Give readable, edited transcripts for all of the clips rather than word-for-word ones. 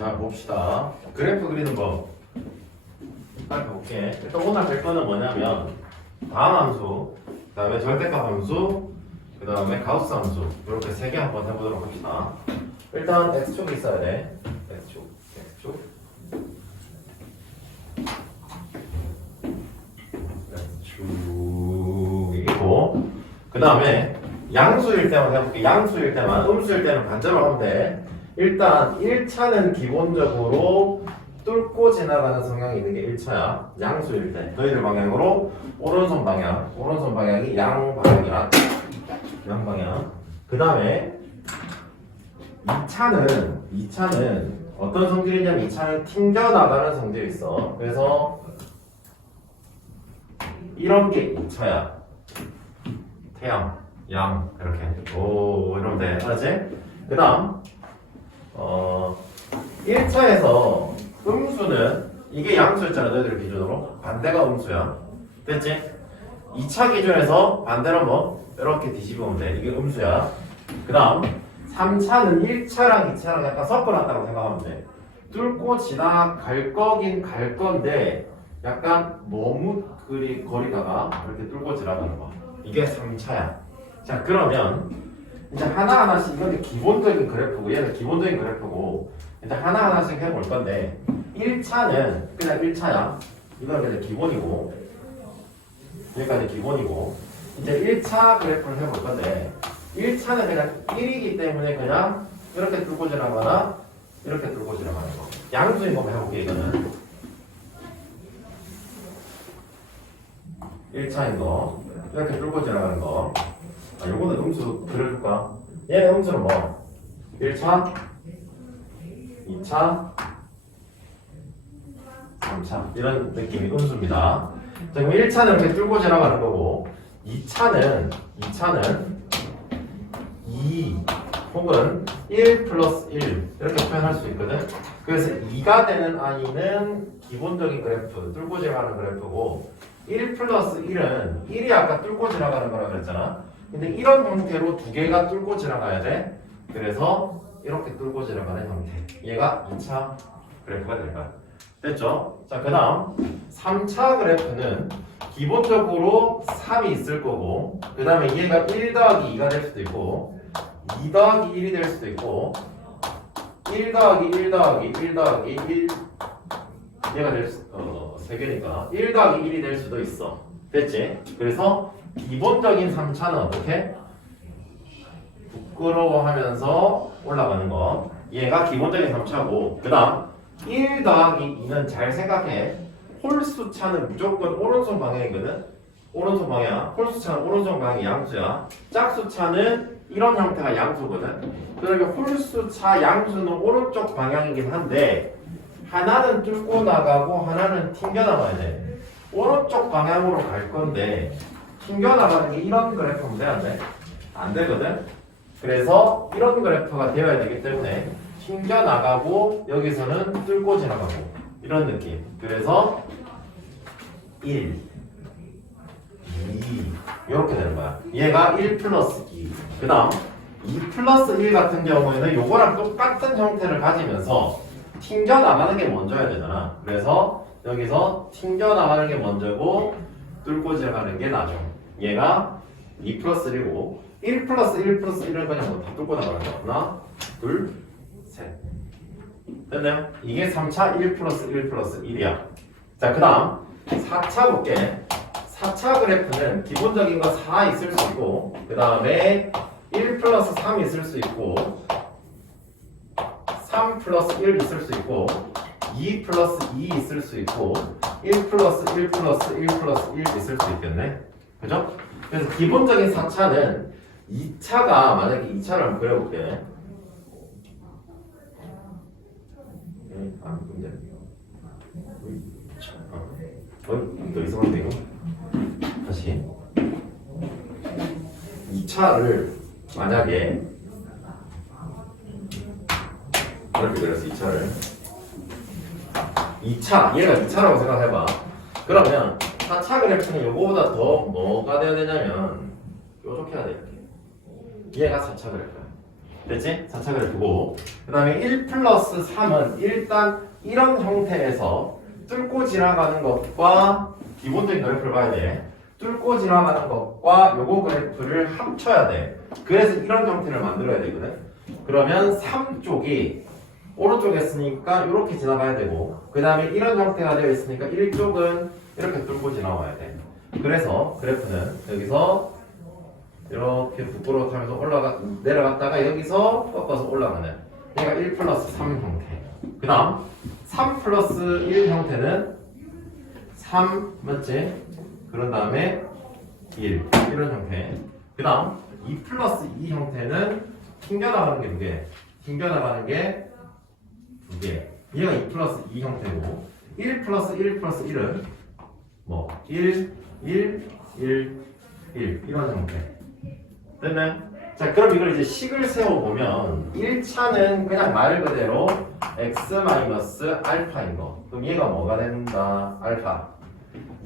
자, 봅시다. 그래프 그리는 법. 살펴볼게. 일단 오늘 할 거는 뭐냐면 다음 함수, 그 다음에 절대값 함수, 그 다음에 가우스 함수 이렇게 세 개 한번 해보도록 합시다. 일단 x축이 있어야 돼. x축 있고, 그 다음에 양수일 때만 해볼게. 양수일 때만, 음수일 때는 반대로 하면 돼. 일단 1차는 기본적으로 뚫고 지나가는 성향이 있는 게 1차야. 양수일 때 너희들 방향으로 오른손 방향이 양방향이야. 양방향. 그 다음에 2차는 어떤 성질이냐면 2차는 튕겨나가는 성질이 있어. 그래서 이런 게 2차야. 태양, 양 이렇게. 오, 이러면 돼. 알았지? 그 다음 1차에서 음수는 이게 양수였잖아. 너희들 기준으로 반대가 음수야. 됐지? 2차 기준에서 반대로 뭐 이렇게 뒤집으면 돼. 이게 음수야. 그 다음 3차는 1차랑 2차랑 약간 섞어놨다고 생각하면 돼. 뚫고 지나갈 거긴 갈 건데 약간 너무 거리다가 이렇게 뚫고 지나가는 거. 이게 3차야. 자, 그러면 이제 하나하나씩, 이건 기본적인 그래프고 얘는 기본적인 그래프고 이제 하나하나씩 해볼 건데 1차는 그냥 1차야. 이건 그냥 기본이고 여기까지 기본이고, 이제 1차 그래프를 해볼 건데 1차는 그냥 1이기 때문에 그냥 이렇게 뚫고 지나가나 이렇게 뚫고 지나가는 거. 양수인 거 해볼게. 이거는 1차인 거 이렇게 뚫고 지나가는 거. 요거는 음수 그려줄까? 얘는 음수는 뭐? 1차, 2차, 3차 이런 느낌이 음수입니다. 자, 그럼 1차는 이렇게 뚫고 지나가는 거고 2차는 2 혹은 1 플러스 1 이렇게 표현할 수 있거든. 그래서 2가 되는 아이는 기본적인 그래프, 뚫고 지나가는 그래프고 1 플러스 1은 1이 아까 뚫고 지나가는 거라 그랬잖아. 근데 이런 형태로 두 개가 뚫고 지나가야 돼. 그래서 이렇게 뚫고 지나가는 형태. 얘가 2차 그래프가 될 거야. 됐죠? 자, 그 다음 3차 그래프는 기본적으로 3이 있을 거고, 그 다음에 얘가 1 더하기 2가 될 수도 있고 2 더하기 1이 될 수도 있고 1 더하기 1 더하기 1 더하기 1 얘가 될 수, 3개니까 1 더하기 1이 될 수도 있어. 됐지? 그래서 기본적인 3차는 어떻게? 부끄러워하면서 올라가는 거. 얘가 기본적인 3차고, 그 다음 1 더하기 2는 잘 생각해. 홀수차는 무조건 오른손 방향이거든. 오른손 방향. 홀수차는 오른손 방향이 양수야. 짝수차는 이런 형태가 양수거든. 그러니까 홀수차 양수는 오른쪽 방향이긴 한데 하나는 뚫고 나가고 하나는 튕겨 나가야 돼. 오른쪽 방향으로 갈 건데 튕겨나가는 게 이런 그래프면 돼, 안 돼? 안 되거든? 그래서 이런 그래프가 되어야 되기 때문에 튕겨나가고 여기서는 뚫고 지나가고 이런 느낌. 그래서 1, 2 이렇게 되는 거야. 얘가 1 플러스 2. 그 다음 2 플러스 1 같은 경우에는 요거랑 똑같은 형태를 가지면서 튕겨나가는 게 먼저야 되잖아. 그래서 여기서 튕겨나가는 게 먼저고 뚫고 지나가는 게 나중. 얘가 2 플러스 1이고 1 플러스 1 플러스 1은 그냥 뭐 다 뚫고 나가는 거야. 하나, 둘, 셋. 됐나요? 이게 3차 1 플러스 1 플러스 1이야. 자, 그 다음 4차 볼게. 4차 그래프는 기본적인 거 4 있을 수 있고, 그 다음에 1 플러스 3 있을 수 있고 3 플러스 1 있을 수 있고 2 플러스 2 있을 수 있고 1 플러스 1 플러스 1 플러스 1 있을 수 있겠네. 그죠? 그래서 기본적인 4차는 2차가, 만약에 2차를 한번 그려볼게. 또 이상한데 이거? 다시 2차를 만약에 이렇게 그렸어. 2차를 2차, 얘가 2차라고 생각해봐. 그러면 4차 그래프는 요거보다 더 뭐가 되어야 되냐면 요렇게 해야 돼. 이렇게. 얘가 4차 그래프야. 됐지? 4차 그래프고 그 다음에 1 플러스 3은 일단 이런 형태에서 뚫고 지나가는 것과 기본적인 그래프를 봐야 돼. 뚫고 지나가는 것과 요거 그래프를 합쳐야 돼. 그래서 이런 형태를 만들어야 되거든. 그러면 3쪽이 오른쪽에 있으니까 이렇게 지나가야 되고 그 다음에 이런 형태가 되어 있으니까 1쪽은 이렇게 뚫고 지나와야 돼. 그래서 그래프는 여기서 이렇게 부끄러워 타면서 내려갔다가 여기서 꺾어서 올라가는 얘가 1 플러스 3 형태. 그 다음 3 플러스 1 형태는 3 맞지? 그런 다음에 1 이런 형태. 그 다음 2 플러스 2 형태는 튕겨나가는 게 두 개. 튕겨나가는 게 두 개. 얘가 2 플러스 2 형태고 1 플러스 1 플러스 1은 뭐 1, 1, 1, 1 이런 형태. 됐나요? 자 그럼 이걸 이제 식을 세워보면 1차는 그냥 말 그대로 x-알파인 거. 그럼 얘가 뭐가 된다? 알파.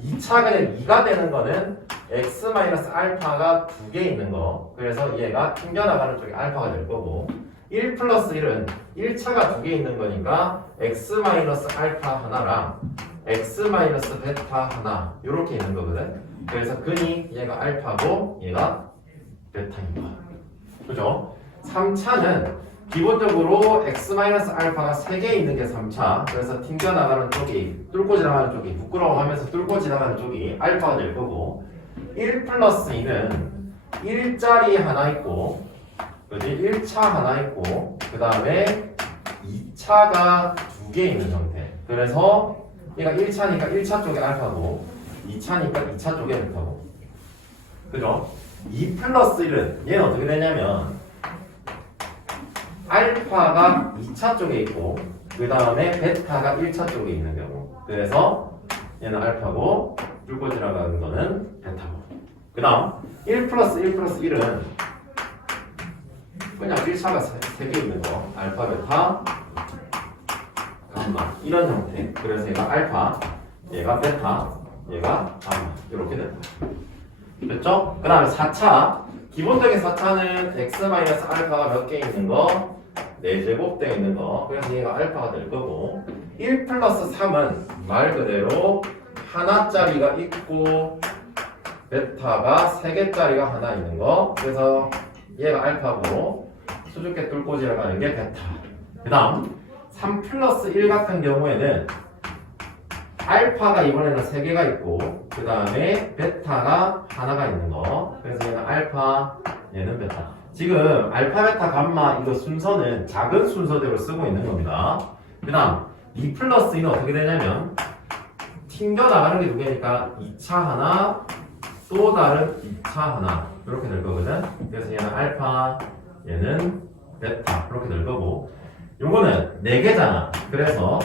2차 그냥 2가 되는 거는 x-알파가 두 개 있는 거. 그래서 얘가 튕겨나가는 쪽이 알파가 될 거고 1 플러스 1은 1차가 두 개 있는 거니까 x-알파 하나랑 x-베타 하나 이렇게 있는 거거든. 그래서 근이 얘가 알파고 얘가 베타인 거야. 그죠? 3차는 기본적으로 x-알파가 3개 있는 게 3차. 그래서 튕겨나가는 쪽이 뚫고 지나가는 쪽이 부끄러워하면서 뚫고 지나가는 쪽이 알파가 될 거고 1 플러스 2는 1짜리 하나 있고 그지? 1차 하나 있고 그 다음에 2차가 두 개 있는 형태. 그래서 얘가 1차니까 1차 쪽에 알파고 2차니까 2차 쪽에 베타고 그죠? 2 플러스 1은 얘는 어떻게 되냐면 알파가 2차 쪽에 있고 그 다음에 베타가 1차 쪽에 있는 경우. 그래서 얘는 알파고 뚫고 지나가는 거는 베타고. 그 다음 1 플러스 1 플러스 1은 그냥 1차가 3개 있는 거. 알파, 베타, 감마 이런 형태. 그래서 얘가 알파, 얘가 베타, 얘가 감마 이렇게 된다. 됐죠? 그 다음에 4차 기본적인 4차는 x-알파가 몇 개 있는 거? 4제곱 되어 있는 거. 그래서 얘가 알파가 될 거고 1 플러스 3은 말 그대로 하나짜리가 있고 베타가 3개짜리가 하나 있는 거. 그래서 얘가 알파고 수줍게 뚫고 지나가는 게 베타. 그 다음 3 플러스 1 같은 경우에는 알파가 이번에는 3개가 있고 그 다음에 베타가 하나가 있는 거. 그래서 얘는 알파, 얘는 베타. 지금 알파, 베타, 감마 이거 순서는 작은 순서대로 쓰고 있는 겁니다. 그 다음 2 플러스 2는 어떻게 되냐면 튕겨나가는 게 두 개니까 2차 하나 또 다른 2차 하나 이렇게 될 거거든. 그래서 얘는 알파, 얘는 베타 이렇게 될 거고 요거는 4개잖아. 그래서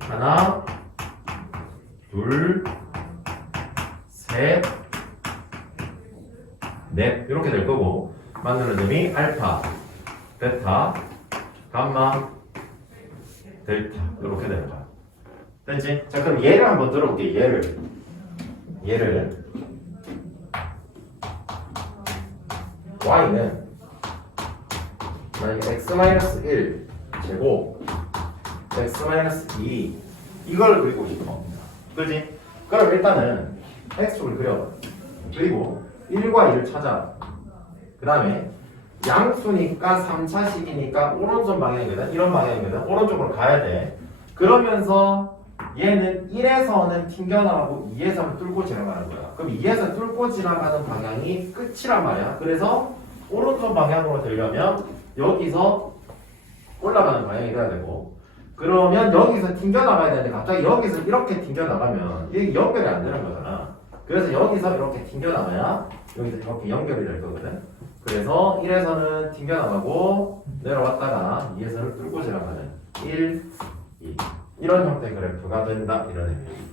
하나 둘, 셋, 넷 이렇게 될 거고 만드는 점이 알파, 베타, 감마, 델타 이렇게 되는 거야. 됐지? 자 그럼 얘를 한번 들어볼게. 얘를 y는 만약에 x-1 제곱 x-2 이걸 그리고 싶어. 그지? 그럼 일단은 x축을 그려. 그리고 1과 2를 찾아. 그 다음에 양수니까 3차식이니까 오른손 방향이거든. 이런 방향이거든. 오른쪽으로 가야 돼. 그러면서 얘는 1에서는 튕겨나가고 2에서는 뚫고 지나가는 거야. 그럼 2에서 뚫고 지나가는 방향이 끝이란 말이야. 그래서 오른손 방향으로 되려면 여기서 올라가는 방향이 돼야 되고 그러면 여기서 튕겨나가야 되는데 갑자기 여기서 이렇게 튕겨나가면 이게 연결이 안 되는 거잖아. 그래서 여기서 이렇게 튕겨나가야 여기서 이렇게 연결이 될 거거든. 그래서 1에서는 튕겨나가고 내려왔다가 2에서는 뚫고 지나가는 1, 2 이런 형태의 그래프가 된다 이런 의미입니다.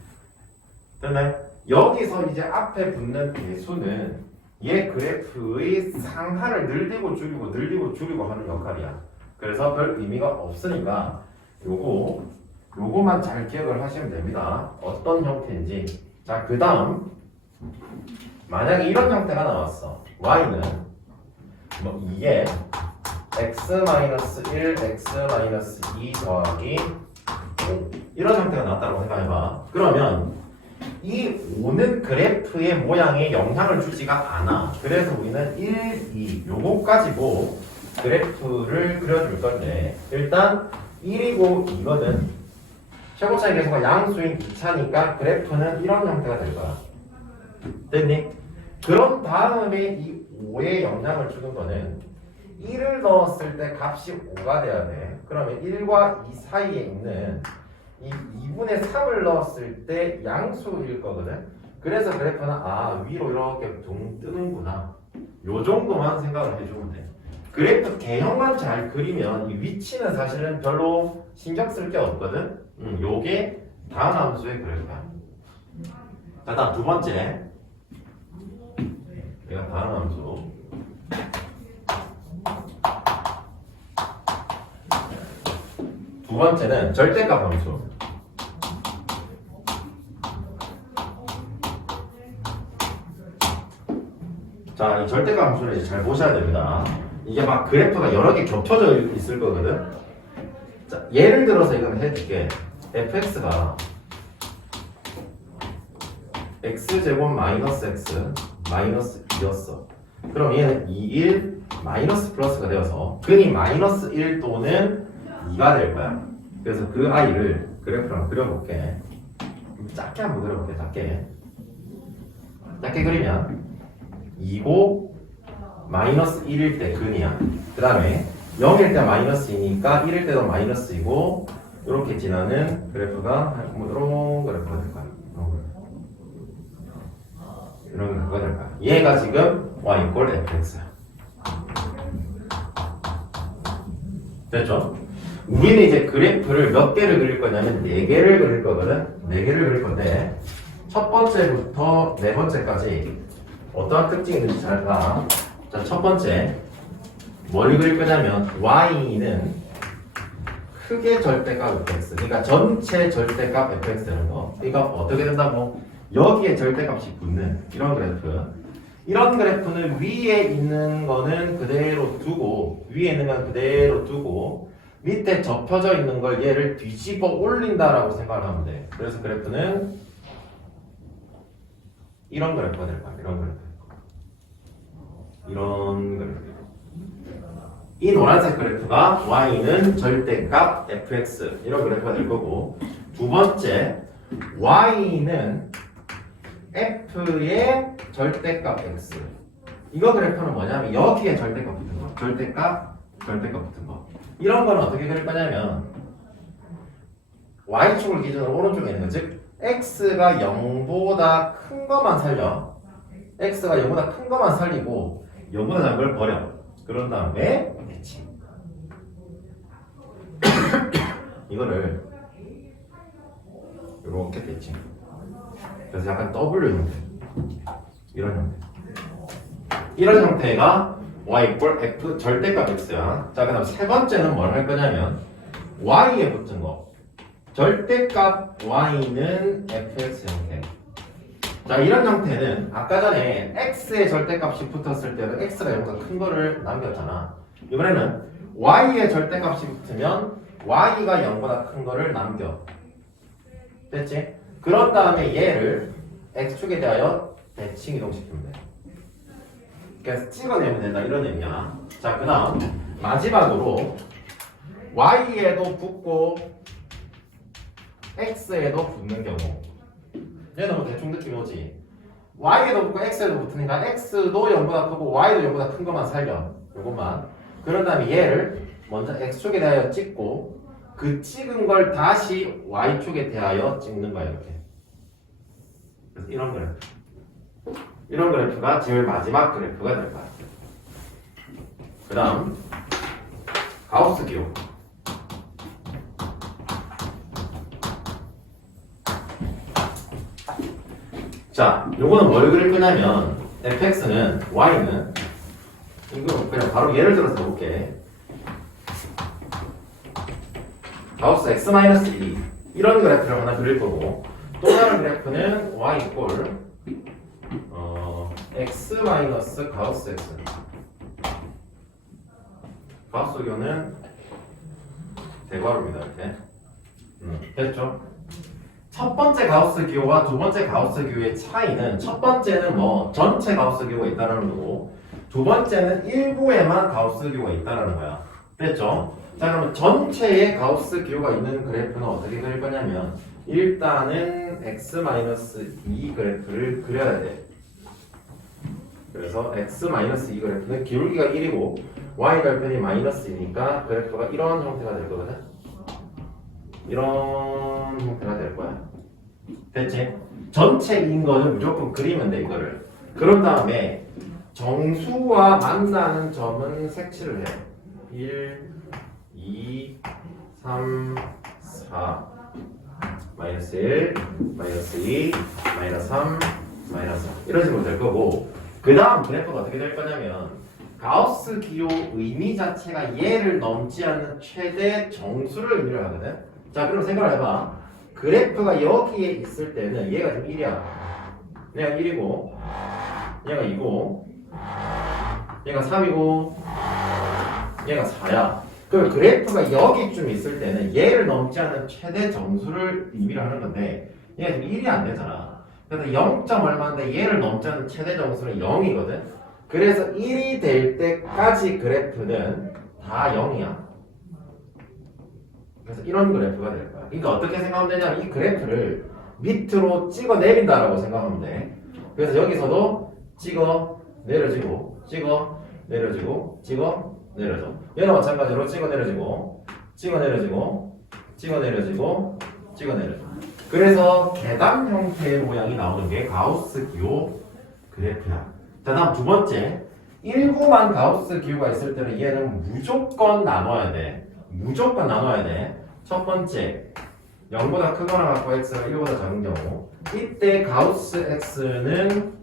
됐나요? 여기서 이제 앞에 붙는 배수는 얘 그래프의 상하를 늘리고 줄이고 하는 역할이야. 그래서 별 의미가 없으니까 요거만 잘 기억을 하시면 됩니다. 어떤 형태인지. 자, 그 다음 만약에 이런 형태가 나왔어. y는 뭐 2에 x-1, x-2 더하기 5 이런 형태가 나왔다고 생각해봐. 그러면 이 5는 그래프의 모양에 영향을 주지가 않아. 그래서 우리는 1, 2 요거 가지고 그래프를 그려줄 건데 일단 1이고 2거든. 최고차의 계수가 양수인 2차니까 그래프는 이런 형태가 될 거야. 됐니? 그런 다음에 이 5에 영향을 주는 거는 1을 넣었을 때 값이 5가 돼야 돼. 그러면 1과 2 사이에 있는 이 2분의 3을 넣었을 때 양수일 거거든. 그래서 그래프는 위로 이렇게 둥 뜨는구나. 요 정도만 생각을 해주면 돼. 그래프 개형만 잘 그리면 이 위치는 사실은 별로 신경 쓸 게 없거든. 요게 다음 함수의 그래프야. 자, 다음 두 번째. 얘가 다음 함수. 두 번째는 절대값 함수. 자, 이 절대값 함수를 이제 잘 보셔야 됩니다. 이게 막 그래프가 여러 개 겹쳐져 있을 거거든. 자, 예를 들어서 이건 해줄게. fx가 x제곱 마이너스 x 마이너스 2였어. 그럼 얘는 2, 1 마이너스 플러스가 되어서 근이 마이너스 1 또는 2가 될 거야. 그래서 그 아이를 그래프로 한번 그려볼게. 작게 한번 그려볼게. 작게 그리면 2고 마이너스 1일 때 근이야. 그 다음에 0일 때 마이너스 2니까 1일 때도 마이너스 2고 이렇게 지나는 그래프가 이런 그래프가 될 거야. 이런 그래프가 될 거야. 얘가 지금 y 이퀄 fx야. 됐죠? 우리는 이제 그래프를 몇 개를 그릴 거냐면 4개를 그릴 거거든. 4개를 그릴 건데 첫 번째부터 네 번째까지 어떠한 특징이 있는지 잘 봐. 자, 첫 번째 뭘 그릴 거냐면 y는 크게 절대값 fx, 그러니까 전체 절대값 fx라는 거. 그러니까 어떻게 된다고? 여기에 절대값이 붙는 이런 그래프. 이런 그래프는 위에 있는 거는 그대로 두고 밑에 접혀져 있는 걸 얘를 뒤집어 올린다라고 생각을 하면 돼. 그래서 그래프는 이런 그래프가 될 거야. 이런 그래프. 이 노란색 그래프가 y는 절대값 fx 이런 그래프가 될 거고, 두 번째 y는 f의 절대값 x. 이거 그래프는 뭐냐면 여기에 절대값 붙은 거, 절대값 붙은 거. 이런 거는 어떻게 그릴 거냐면 y축을 기준으로 오른쪽에 있는 거, 즉 x가 0보다 큰 것만 살려. x가 0보다 큰 것만 살리고 0보다 작은 걸 버려. 그런 다음에 대칭. 이거를 이렇게 대칭. 그래서 약간 W 형태. 이런 형태가 y 이퀄 f 절대값 x야. 자, 그다음 세 번째는 뭘 할 거냐면 y에 붙은 거. 절대값 y는 fx 형태. 자, 이런 형태는 아까 전에 x의 절대값이 붙었을 때는 x가 0보다 큰 거를 남겼잖아. 이번에는 y의 절대값이 붙으면 y가 0보다 큰 거를 남겨. 됐지? 그런 다음에 얘를 x축에 대하여 대칭 이동시키면 돼. 그래서 찍어내면 된다, 이런 의미야. 자, 그 다음 마지막으로 y에도 붙고 x에도 붙는 경우. 얘는 뭐 대충 느낌이 오지. y에도 붙고 x에도 붙으니까 x도 0보다 크고 y도 0보다 큰 것만 살려. 요것만. 그런 다음에 얘를 먼저 x축에 대하여 찍고 그 찍은 걸 다시 y축에 대하여 찍는 거야, 이렇게. 그래서 이런 그래프가 제일 마지막 그래프가 될 거야. 그 다음 가우스 기호. 자, 요거는 뭘 그릴 거냐면 fx는 y는 이거 그냥 바로 예를 들어서 해볼게. 가우스 x-2 이런 그래프를 하나 그릴 거고, 또 다른 그래프는 y 이퀄 x 마이너스 가우스 x 가우스 기호는 대괄호입니다. 이렇게. 됐죠? 첫 번째 가우스 기호와 두 번째 가우스 기호의 차이는 첫 번째는 뭐 전체 가우스 기호가 있다는 거고 두 번째는 일부에만 가우스 기호가 있다는 거야. 됐죠? 자 그러면 전체에 가우스 기호가 있는 그래프는 어떻게 그릴 거냐면 일단은 x-2 그래프를 그려야 돼. 그래서 x-2 그래프는 기울기가 1이고 y 절편이 -2니까 그래프가 이런 형태가 될 거거든. 이런 형태가 될 거야. 됐지? 전체인 거는 무조건 그리면 돼 이거를. 그런 다음에 정수와 만나는 점은 색칠을 해. 1, 2, 3, 4 마이너스 1, 마이너스 2, 마이너스 3, 마이너스 4 이런 식으로 될 거고 그 다음 그래프가 어떻게 될 거냐면 가우스 기호 의미 자체가 얘를 넘지 않는 최대 정수를 의미를 하거든. 자 그럼 생각을 해봐. 그래프가 여기에 있을 때는 얘가 지금 1이야. 얘가 1이고 얘가 2고 얘가 3이고 얘가 4야. 그럼 그래프가 여기쯤 있을 때는 얘를 넘지 않는 최대 정수를 의미를 하는 건데 얘가 지금 1이 안 되잖아. 그래서 0. 얼마인데 얘를 넘지 않는 최대 정수는 0이거든. 그래서 1이 될 때까지 그래프는 다 0이야. 그래서 이런 그래프가 될 거야. 그러니까 어떻게 생각하면 되냐면 이 그래프를 밑으로 찍어 내린다라고 생각하면 돼. 그래서 여기서도 찍어 내려지고 찍어 내려지고 찍어 내려져. 얘는 마찬가지로 찍어 내려지고 찍어 내려지고 찍어 내려지고 찍어 내려져. 그래서 계단 형태의 모양이 나오는 게 가우스 기호 그래프야. 자 다음 두 번째 일부만 가우스 기호가 있을 때는 얘는 무조건 나눠야 돼. 무조건 나눠야 돼. 첫 번째 0보다 크거나 같고 x가 1보다 작은 경우 이때 가우스 x는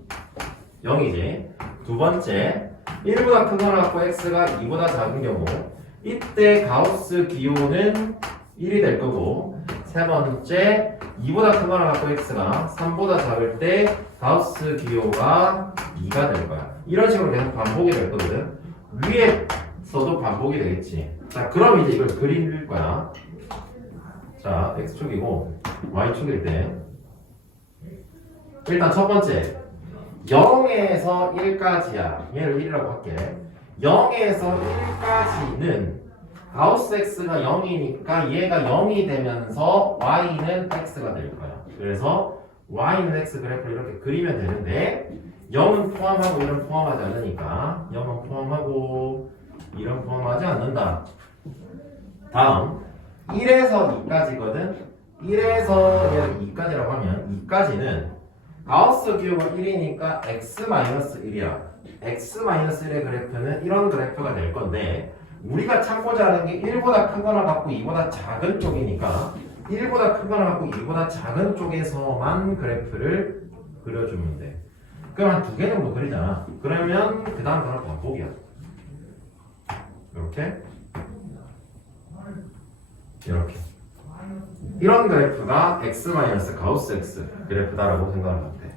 0이지. 두 번째 1보다 크거나 같고 x가 2보다 작은 경우 이때 가우스 기호는 1이 될 거고 세 번째 2보다 크거나 같고 x가 3보다 작을 때 가우스 기호가 2가 될 거야. 이런 식으로 계속 반복이 될 거거든. 위에서도 반복이 되겠지. 자 그럼 이제 이걸 그릴 거야. 자 x축이고 y축일 때 일단 첫 번째 0에서 1까지야. 얘를 1이라고 할게. 0에서 1까지는 가우스 x가 0이니까 얘가 0이 되면서 y는 x가 될 거야. 그래서 y는 x 그래프를 이렇게 그리면 되는데 0은 포함하고 1은 포함하지 않으니까 0은 포함하고 1은 포함하지 않는다. 다음 1에서 2까지거든. 1에서 얘를 2까지라고 하면 2까지는 가우스 기호가 1이니까 x-1이야. x-1의 그래프는 이런 그래프가 될 건데 우리가 찾고자 하는 게 1보다 크거나 같고 2보다 작은 쪽이니까 1보다 크거나 같고 2보다 작은 쪽에서만 그래프를 그려주면 돼. 그럼 한 두 개 정도 그리잖아. 그러면 그 다음 거는 반복이야. 이렇게 이렇게 이런 그래프가 x-가우스 x 그래프다라고 생각을 하면 돼.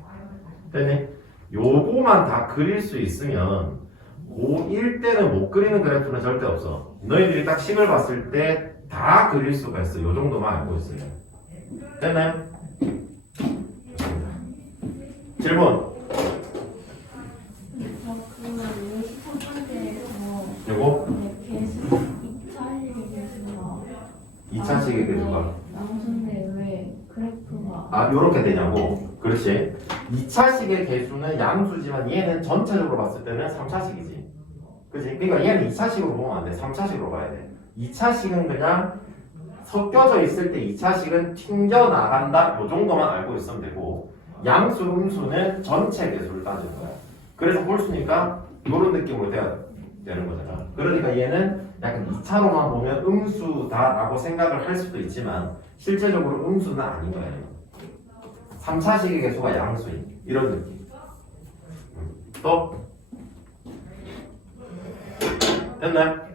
됐니? 요거만 다 그릴 수 있으면 고1 때는 못 그리는 그래프는 절대 없어. 너희들이 딱 식을 봤을 때 다 그릴 수가 있어. 요 정도만 알고 있으면. 됐나요? 질문. 요거? 2차식의 개수가 나오는데 왜 그래프가 아 요렇게 되냐고. 그렇지. 2차식의 개수는 양수지만 얘는 전체적으로 봤을 때는 3차식이지. 그치? 그러니까 얘는 2차식으로 보면 안 돼. 3차식으로 봐야 돼. 2차식은 그냥 섞여져 있을 때 2차식은 튕겨나간다. 요 정도만 알고 있으면 되고 양수, 음수는 전체 개수를 따지는 거야. 그래서 홀수니까 요런 느낌으로 돼야 되는 거잖아. 그러니까 얘는 약간 2차로만 보면 음수다라고 생각을 할 수도 있지만 실제적으로 음수는 아닌 거예요. 3차식의 개수가 양수인 이런 느낌. 또 됐나요?